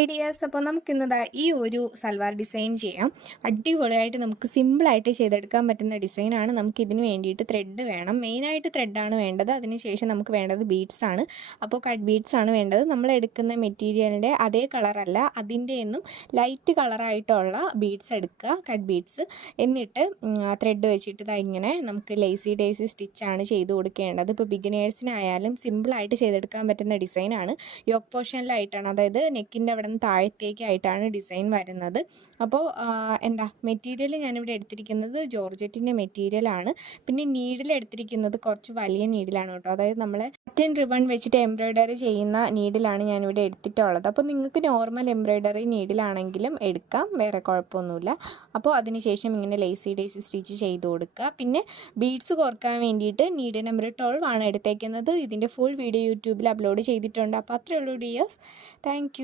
Ideas അപ്പോൾ നമുക്കിന്നതാ ഈ ഒരു സൽവാർ ഡിസൈൻ ചെയ്യാം. അടിപൊളിയായിട്ട് നമുക്ക് സിമ്പിളായിട്ട് ചെയ്തെടുക്കാൻ പറ്റുന്ന ഡിസൈനാണ്. നമുക്കിതിന് വേണ്ടിയിട്ട് ത്രെഡ് വേണം. മെയിനായിട്ട് ത്രെഡാണ് വേണ്ടത്. അതിനുശേഷം നമുക്ക് വേണ്ടത് ബീഡ്സ് ആണ്. അപ്പോൾ കട്ട് ബീഡ്സ് ആണ് വേണ്ടത്. നമ്മൾ എടുക്കുന്ന മെറ്റീരിയലിൻ്റെ അതേ കളറല്ല, അതിൻ്റെ ഒന്നും ലൈറ്റ് കളറായിട്ടുള്ള ബീഡ്സ് എടുക്കുക, കട്ട് ബീഡ്സ്. എന്നിട്ട് ത്രെഡ് വെച്ചിട്ട് ഇങ്ങനെ നമുക്ക് ലേസി ഡേസി സ്റ്റിച്ചാണ് ചെയ്ത് കൊടുക്കേണ്ടത്. ഇപ്പോൾ ബിഗിനേഴ്സിനായാലും സിമ്പിളായിട്ട് ചെയ്തെടുക്കാൻ പറ്റുന്ന ഡിസൈനാണ്. യോക്ക് പോർഷനിലായിട്ടാണ്, അതായത് നെക്കിൻ്റെ അവിടെ നിന്ന് താഴത്തേക്കായിട്ടാണ് ഡിസൈൻ വരുന്നത്. അപ്പോൾ മെറ്റീരിയൽ ഞാനിവിടെ എടുത്തിരിക്കുന്നത് ജോർജറ്റിൻ്റെ മെറ്റീരിയലാണ്. പിന്നെ നീഡിൽ എടുത്തിരിക്കുന്നത് കുറച്ച് വലിയ നീഡിലാണ് കേട്ടോ. അതായത് നമ്മൾ കട്ടൻ റിബൺ വെച്ചിട്ട് എംബ്രോയ്ഡറി ചെയ്യുന്ന നീഡിലാണ് ഞാനിവിടെ എടുത്തിട്ടുള്ളത്. അപ്പോൾ നിങ്ങൾക്ക് നോർമൽ എംബ്രോയ്ഡറി നീഡിലാണെങ്കിലും എടുക്കാം, വേറെ കുഴപ്പമൊന്നുമില്ല. അപ്പോൾ അതിനുശേഷം ഇങ്ങനെ ലേസി ഡേസി സ്റ്റിച്ച് ചെയ്ത് കൊടുക്കുക. പിന്നെ ബീഡ്സ് കോർക്കാൻ വേണ്ടിയിട്ട് നീഡിൽ നമ്പർ 12 ആണ് എടുത്തേക്കുന്നത്. ഇതിൻ്റെ ഫുൾ വീഡിയോ യൂട്യൂബിൽ അപ്ലോഡ് ചെയ്തിട്ടുണ്ട്. അപ്പോൾ അത്രയേ ഉള്ളൂ ഡിയേഴ്സ്. Thank you.